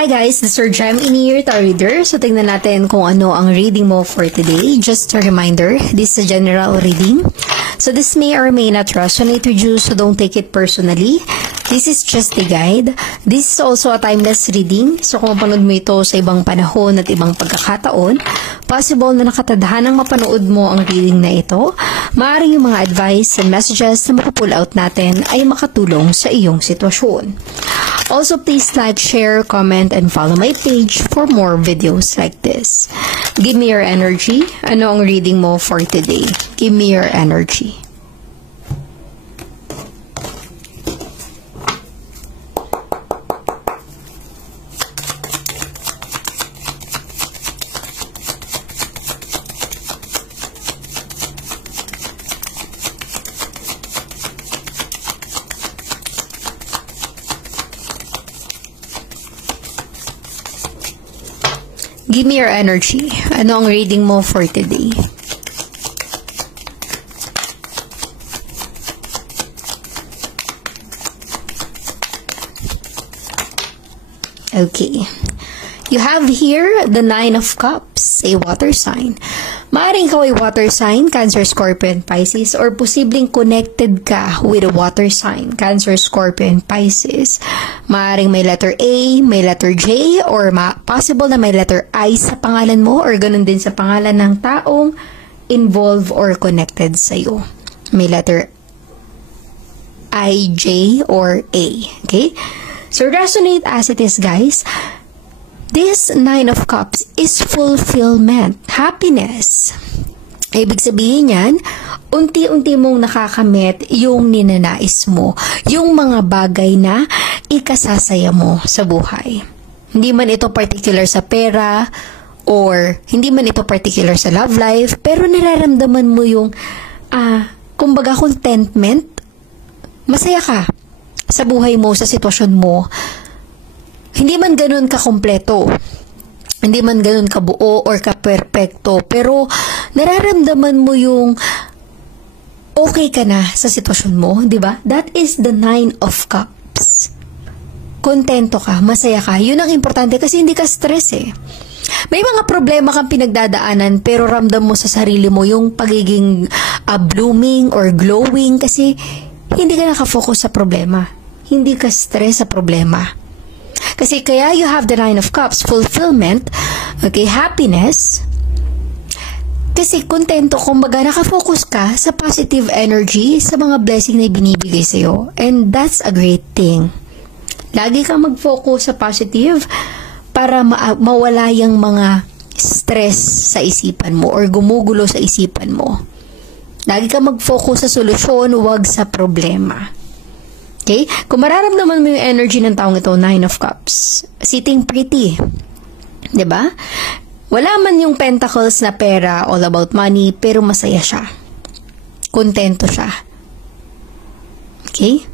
Hi guys, this is Jem in here, Tarot Reader. So tingnan natin kung ano ang reading mo for today. Just a reminder, this is a general reading. So this may or may not resonate with you, so don't take it personally. This is just a guide. This is also a timeless reading. So kung mapanood mo ito sa ibang panahon at ibang pagkakataon, possible na nakatadhanang mapanood mo ang reading na ito. Maaaring yung mga advice and messages na mapupull out natin ay makatulong sa iyong sitwasyon. Also, please like, share, comment, and follow my page for more videos like this. Give me your energy. Ano ang reading mo for today? Give me your energy. Give me your energy. Ano ang reading mo for today? Okay. You have here the Nine of Cups, a water sign. Maaaring ikaw ay water sign, Cancer, Scorpio, Pisces, or posibleng connected ka with a water sign, Cancer, Scorpio, Pisces. Maaaring may letter A, may letter J, or possible na may letter I sa pangalan mo, or ganun din sa pangalan ng taong involved or connected sa'yo. May letter I, J, or A. Okay? So resonate as it is, guys. This Nine of Cups is fulfillment, happiness. Ibig sabihin yan, unti-unti mong nakakamit yung ninanais mo, yung mga bagay na ikasasaya mo sa buhay. Hindi man ito particular sa pera, or hindi man ito particular sa love life, pero nararamdaman mo yung, kumbaga contentment, masaya ka sa buhay mo, sa sitwasyon mo. Hindi man ganun ka-kompleto, hindi man ganun ka-buo or ka-perfecto, pero nararamdaman mo yung okay ka na sa sitwasyon mo, di ba? That is the Nine of Cups. Kontento ka, masaya ka. Yun ang importante kasi hindi ka stress eh. May mga problema kang pinagdadaanan pero ramdam mo sa sarili mo yung pagiging blooming or glowing kasi hindi ka nakafocus sa problema. Hindi ka stress sa problema. Kasi kaya you have the Nine of Cups, fulfillment, okay, happiness. Kasi kontento, kumbaga nakafocus ka sa positive energy, sa mga blessing na binibigay sa'yo. And that's a great thing. Lagi kang mag-focus sa positive para mawala yung mga stress sa isipan mo or gumugulo sa isipan mo. Lagi kang mag-focus sa solusyon, huwag sa problema. Okay? Kung mararamdaman mo yung energy ng taong ito, Nine of Cups, sitting pretty. Diba? Wala man yung pentacles na pera, all about money, pero masaya siya. Kontento siya. Okay?